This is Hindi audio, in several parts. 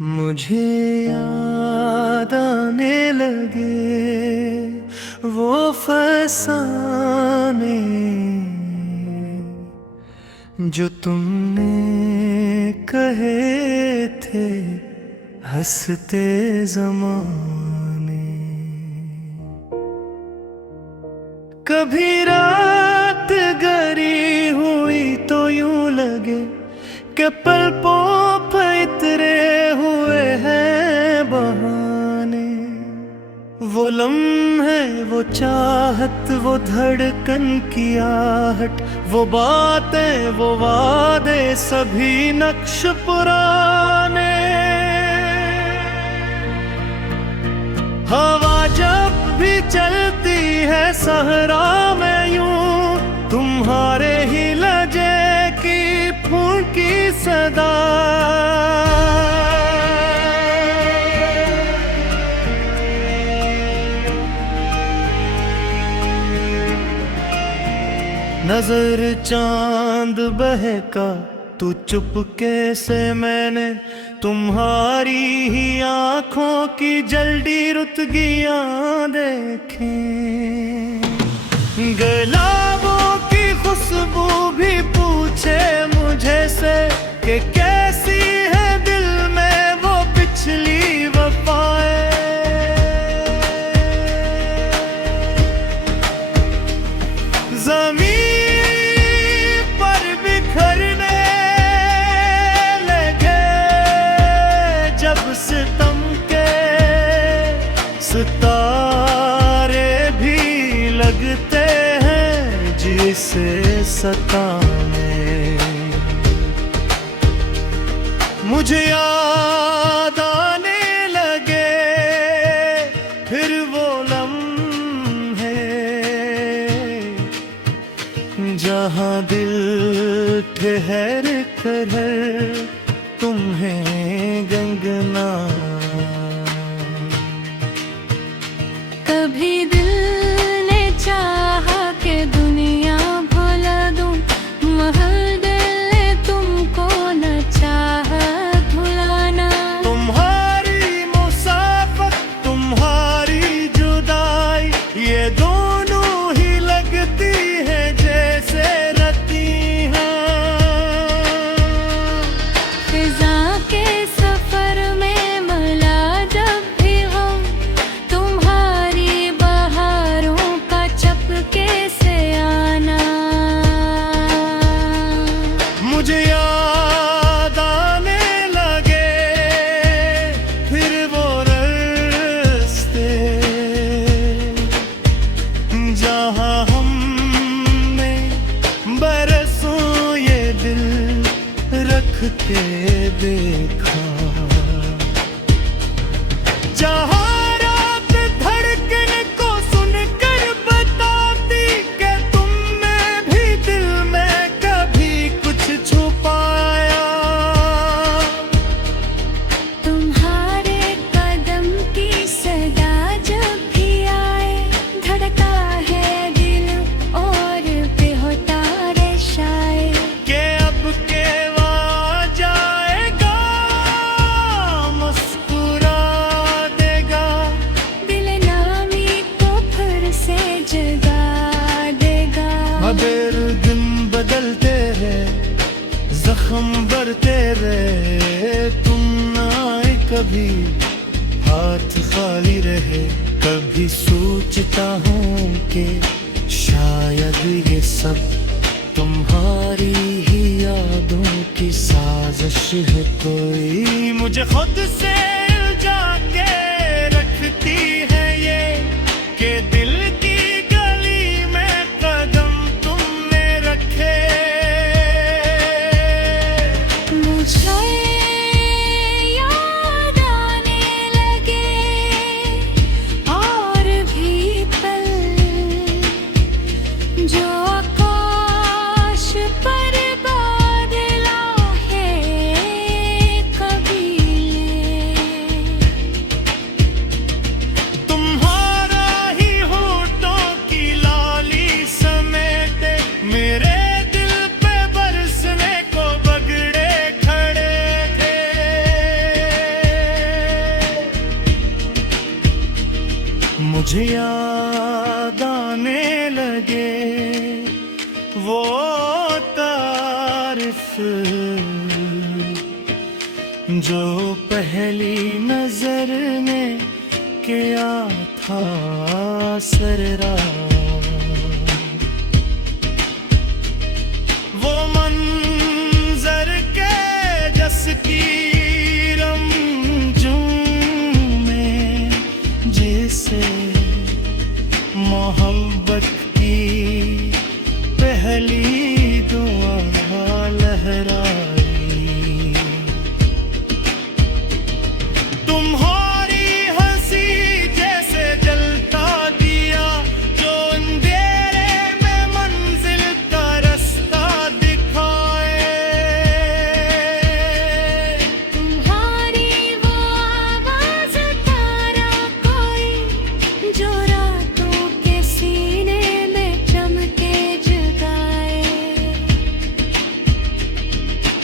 मुझे याद आने लगे वो फसाने जो तुमने कहे थे हंसते ज़माने। कभी रात गरी हुई तो यूं लगे कि पलकों पर इतरे हुए हैं बहाने। वो लम्हे, वो चाहत, वो धड़कन की आहट, वो बातें, वो वादे, सभी नक्श पुराने। हवा जब भी चलती है सहरा में यूं तुम्हारे ही लजे की फूंकी सदा। नजर चांद बहका तू चुपके से मैंने तुम्हारी ही आंखों की जल्दी रुतगियां देखी। गुलाबों की खुशबू भी पूछे मुझे से कि कैसी है दिल में वो पिछली वफाएं। ज़मीन पर बिखरने लगे जब सितम के सितारे भी लगते हैं जिसे सताने। मुझे याद आने लगे फिर वो लम्हे जहाँ दिल ठहर कर तुम्हें गंगना। कभी दिल ने चाहा कि दुनिया भुला दूं, मगर दिल ने तुमको न चाहा भुलाना। तुम्हारी मुसाफत, तुम्हारी जुदाई, ये दोनों ही लगती है जैसे रतियां। फिजा के सफर में मला जब भी हम तुम्हारी बहारों का चपके से आना। मुझे याद आने लगे फिर वो रास्ते जहाँ हमने बरसों ये दिल रख के देखा। जहाँ रात धड़कन को सुनकर बताती कि तुमने भी दिल में कभी कुछ छुपाया। तुम्हारे कदम की सदा जब भी आए धड़का है दिल और बेहोता रे शाये। के अब के वहाँ जाएगा मुस्कुरा देगा, दिल नामी को फिर से जगा देगा। मगर दिन बदलते रहे, जख्म बढ़ते रहे, तुम ना आए कभी हाथ खाली रहे। कभी सोचता हूँ कि शायद ये सब तुम्हारी ही यादों की साजिश है कोई। मुझे खुद से उलझा के रखती है ये कि दिल की गली में कदम तुमने रखे। मुझे याद आने लगे और भी पल जो आकाश पर बादल है कबीले। मुझे याद आने लगे वो तारीफ जो पहली नजर में किया था सररा। वो मंजर के जस की रमजू में जिसे मोहब्बत की पहली दुआ लहराई। तुम्हारी हंसी जैसे जलता दिया जो अंधेरे में मंजिल का रास्ता दिखाए। तुम्हारी वो आवाज तारा कोई जो रातों के सीने में चमके जगाए।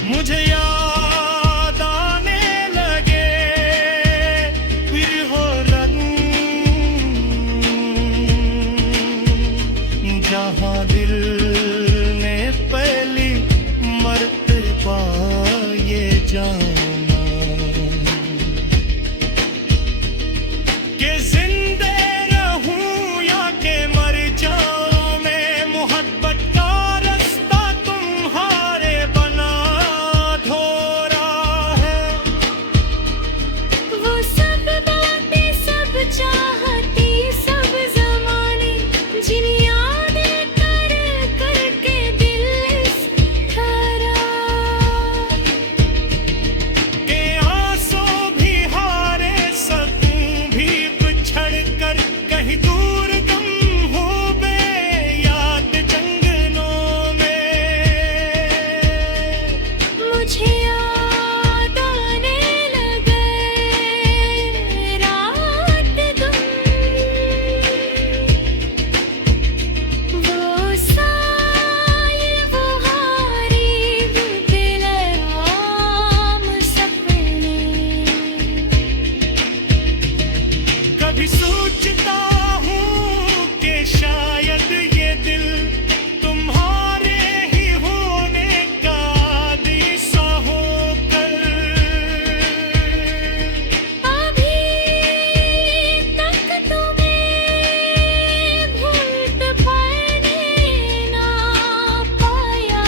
मुझे याद आने लगे फिर हो रंग जहाँ दिल ने पहली मर्तबा ये जाना कि जिंदे रहूं या के मर जाऊं मैं, मोहब्बत का रास्ता तुम्हारे बना धो रहा है। वो सब बातें सब चाहती सब ज़माने जिन यादें कर कर के दिल इस ठहरा। के आंसू भी हारे सकूं भी बिछड़ कर कहीं दूर गम हो बे याद जंगलों में। मुझे याद आने लगे रात दिन वो साए वो हारी वो दिलराम सपने। कभी सोचता हूँ कि शायद ये दिल तुम्हारे ही होने का आदी सा होकर अभी तक तुम्हें भूल पाने ना पाया।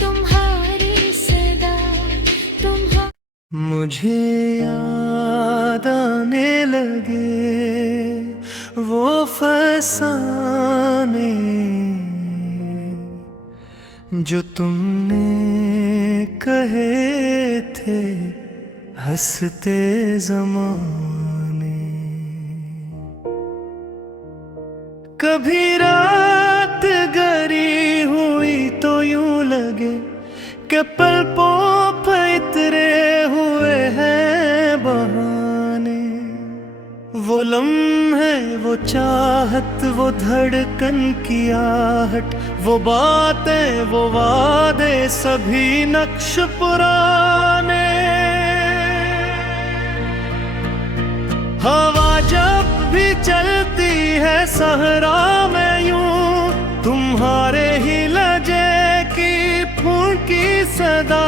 तुम्हारी सदा मुझे याद आने लगे वो फसाने जो तुमने कहे थे हंसते ज़माने। कभी रात गरी हुई तो यूं लगे कि पलकों पे इतरे हुए हैं बहाने। वो लम्हे वो चाहत वो धड़कन की आहट वो बातें वो वादे सभी नक्श पुराने। हवा जब भी चलती है सहरा में यूं तुम्हारे ही लजे की फूंकी सदा।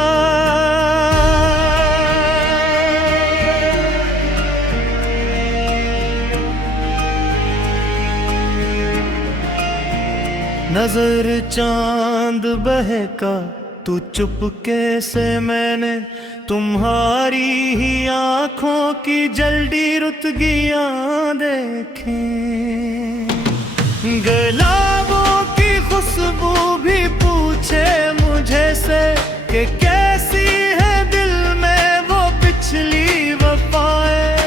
नजर चांद बहका तू चुपके से मैंने तुम्हारी ही आंखों की जल्दी रुतगियां देखी। गुलाबों की खुशबू भी पूछे मुझे से कि कैसी है दिल में वो पिछली वफाएं।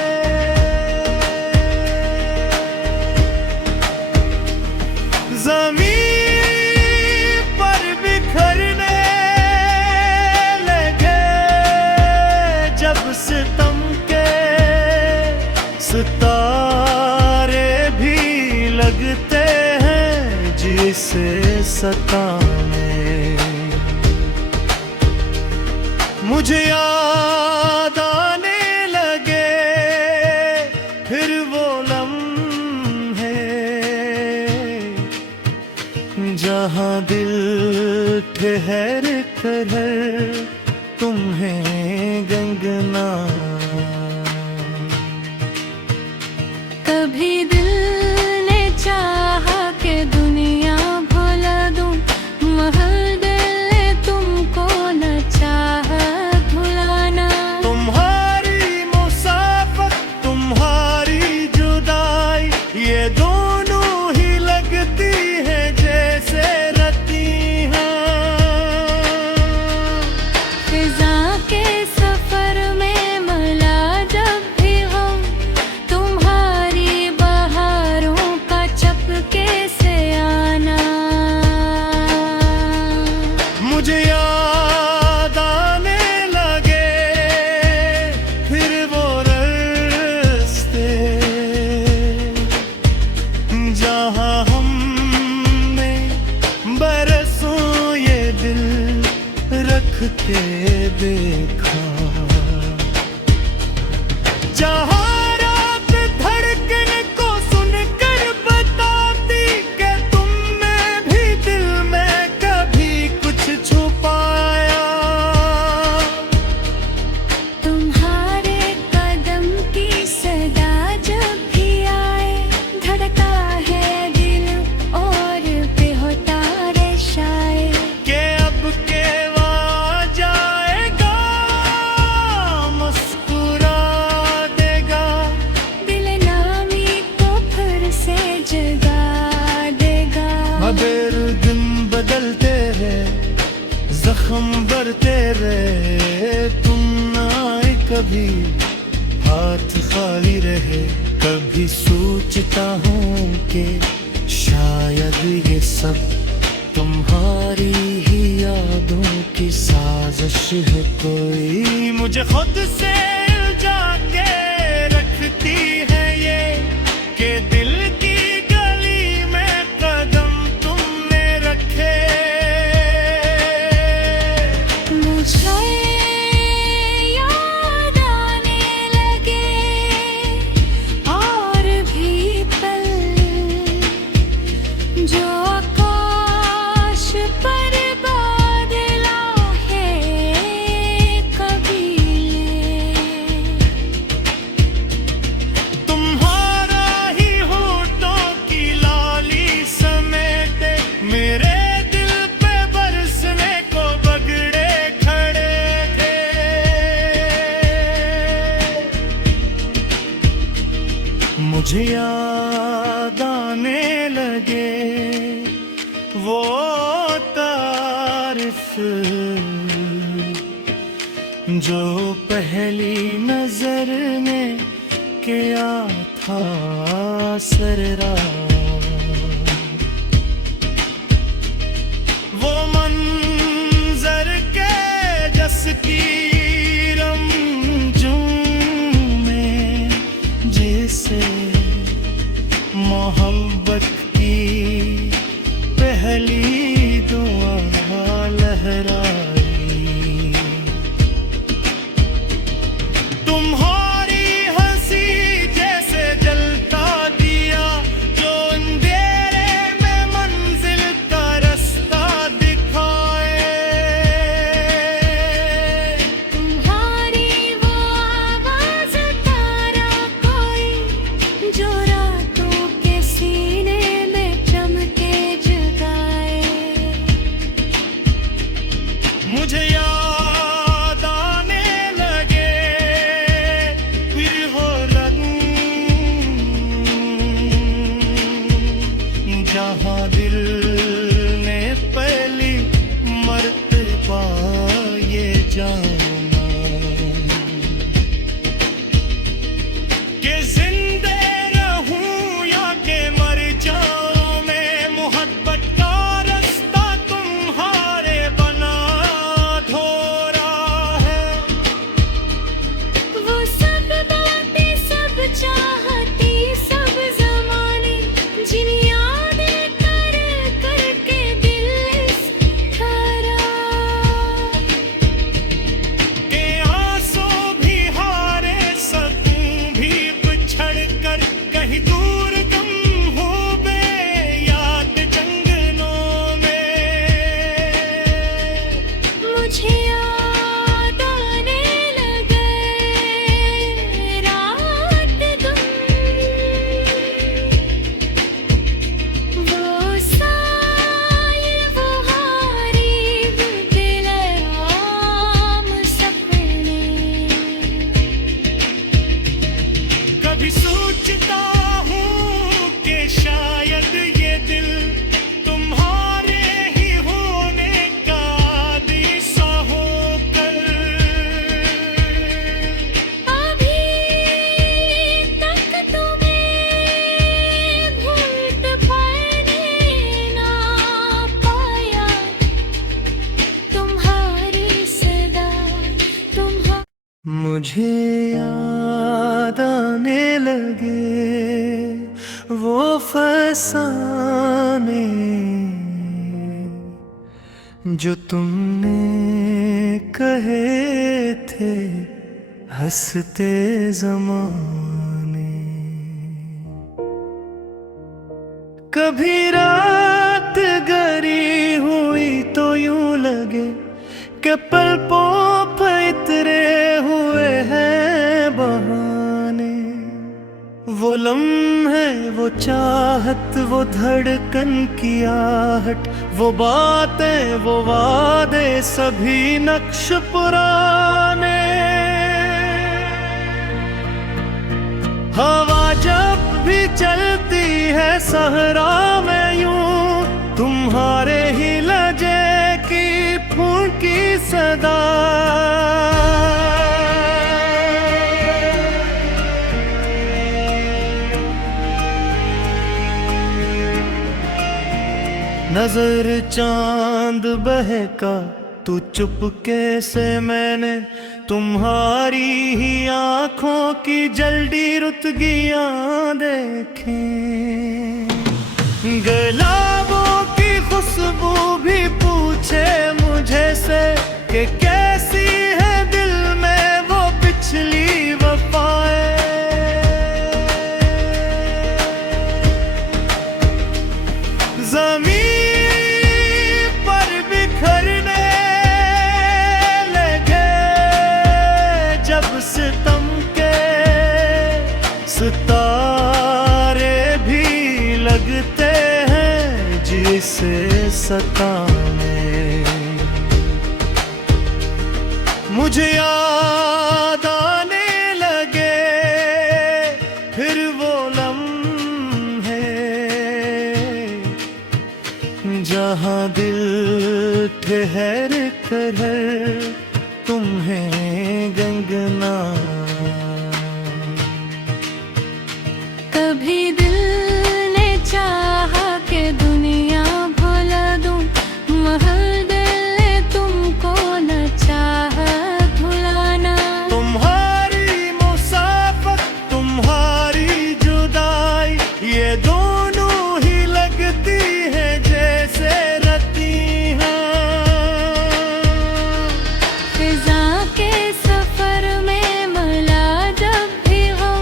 ज़मीन पर बिखरने लगे जब सितम के सितारे भी लगते हैं जिसे सताने। मुझे याद आने लगे फिर वो लम्हे हम बढ़ते रहे, तुम ना आए कभी, हाथ खाली रहे। कभी सोचता हूँ कि शायद ये सब तुम्हारी ही यादों की साजिश है कोई। मुझे खुद से उलझा के रखती है ये कि दिल की गली में कदम तुमने रखे। मुझे याद आने लगे और भी पल जो आकाश पर बादला है कबीले। तुम्हारा ही होठों की लाली समेटे मेरे दिल पे बरसने को बगड़े खड़े थे। मुझे याद आने लगे वो तारीफ जो पहली नजर में किया था सररा। वो मंजर के जस की रमजूं में जिसे मोहब्बत की पहली दुआ लहराई। तुम्हारी हंसी जैसे जलता दिया जो अंधेरे में मंजिल का रास्ता दिखाए। तुम्हारी वो आवाज़ तारा कोई जो रातों के सीने में चमके जगाए। मुझे याद आने लगे फिर हो रंग जहाँ दिल ने पहली मर्तबा ये जाना कि जिंदे रहूं या कि मर जाऊं मैं, मोहब्बत का रास्ता तुम्हारे बना धोरा है। वो सब बातें सब चाहती सब ज़माने जिन यादें कर कर के दिल इस ठहरा। के आंसू भी हारे सकूं भी बिछड़ कर कहीं दूर गम हो बे याद जंगलों में। मुझे याद आने लगे रात दिन वो साये वो हारीब दिलराम सपने। कभी सोचता हूँ कि शायद ये दिल तुम्हारे ही होने का आदी सा होकर। अभी तक तुम्हें भूल पाने ना पाया। तुम्हारी सदा मुझे याद आने लगे वो फसाने जो तुमने कहे थे हंसते ज़माने। कभी रात गरी हुई तो यूं लगे कि पलकों पे इतरे हुए हैं बहाने। वो लम्हे वो चाहत वो धड़कन की आहट वो बातें वो वादे सभी नक्श पुराने। हवा जब भी चलती है सहरा में यूं तुम्हारे ही लजे की फूंकी नजर चांद बहका तू चुपके से मैंने तुम्हारी ही आंखों की जल्दी रुतगियां देखें। गुलाबों की खुशबू भी पूछे मुझे से कि कैसी है दिल में वो पिछली वफाएं। ज़मीन पर बिखरने लगे जब सितम के सितारे भी लगते हैं जिसे सताने। मुझे याद आने लगे फिर वो लम्हे जहाँ दिल ठहर कर तुम्हें गंगना। कभी दिल ने चाहा कि दुनिया भुला दूं, मगर दिल ने तुमको न चाहा भुलाना। तुम्हारी मुसाफत तुम्हारी जुदाई ये दोनों ही लगती है जैसे रतियां। फिजा के सफर में मला जब भी हो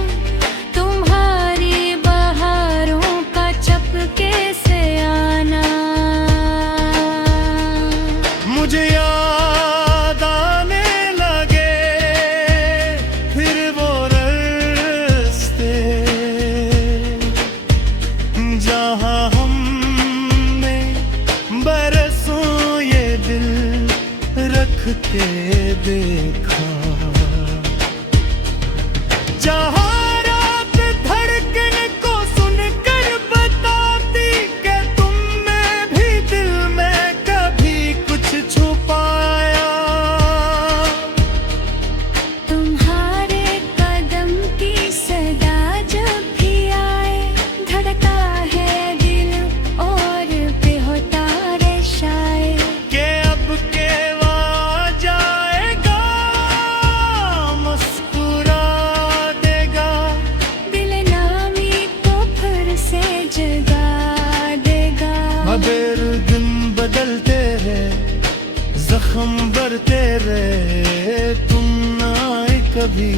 तुम्हारी बहारों का चपके से आना। मुझे याद आने लगे फिर वो रास्ते जहाँ हमने बरसों ये दिल रख के देखा। जहाँ रात धड़कन को सुनकर बताती कि तुम में भी दिल में कभी कुछ छुपाया। तुम्हारे कदम की सदा जब भी आए धड़का है दिल और बेहोता रेशाए। के अब केवा जाएगा मुस्कुरा देगा दिल नामी को फिर से जगा देगा। मगर दिन बदलते रहे जख्म बढ़ते रहे तुम ना आए कभी।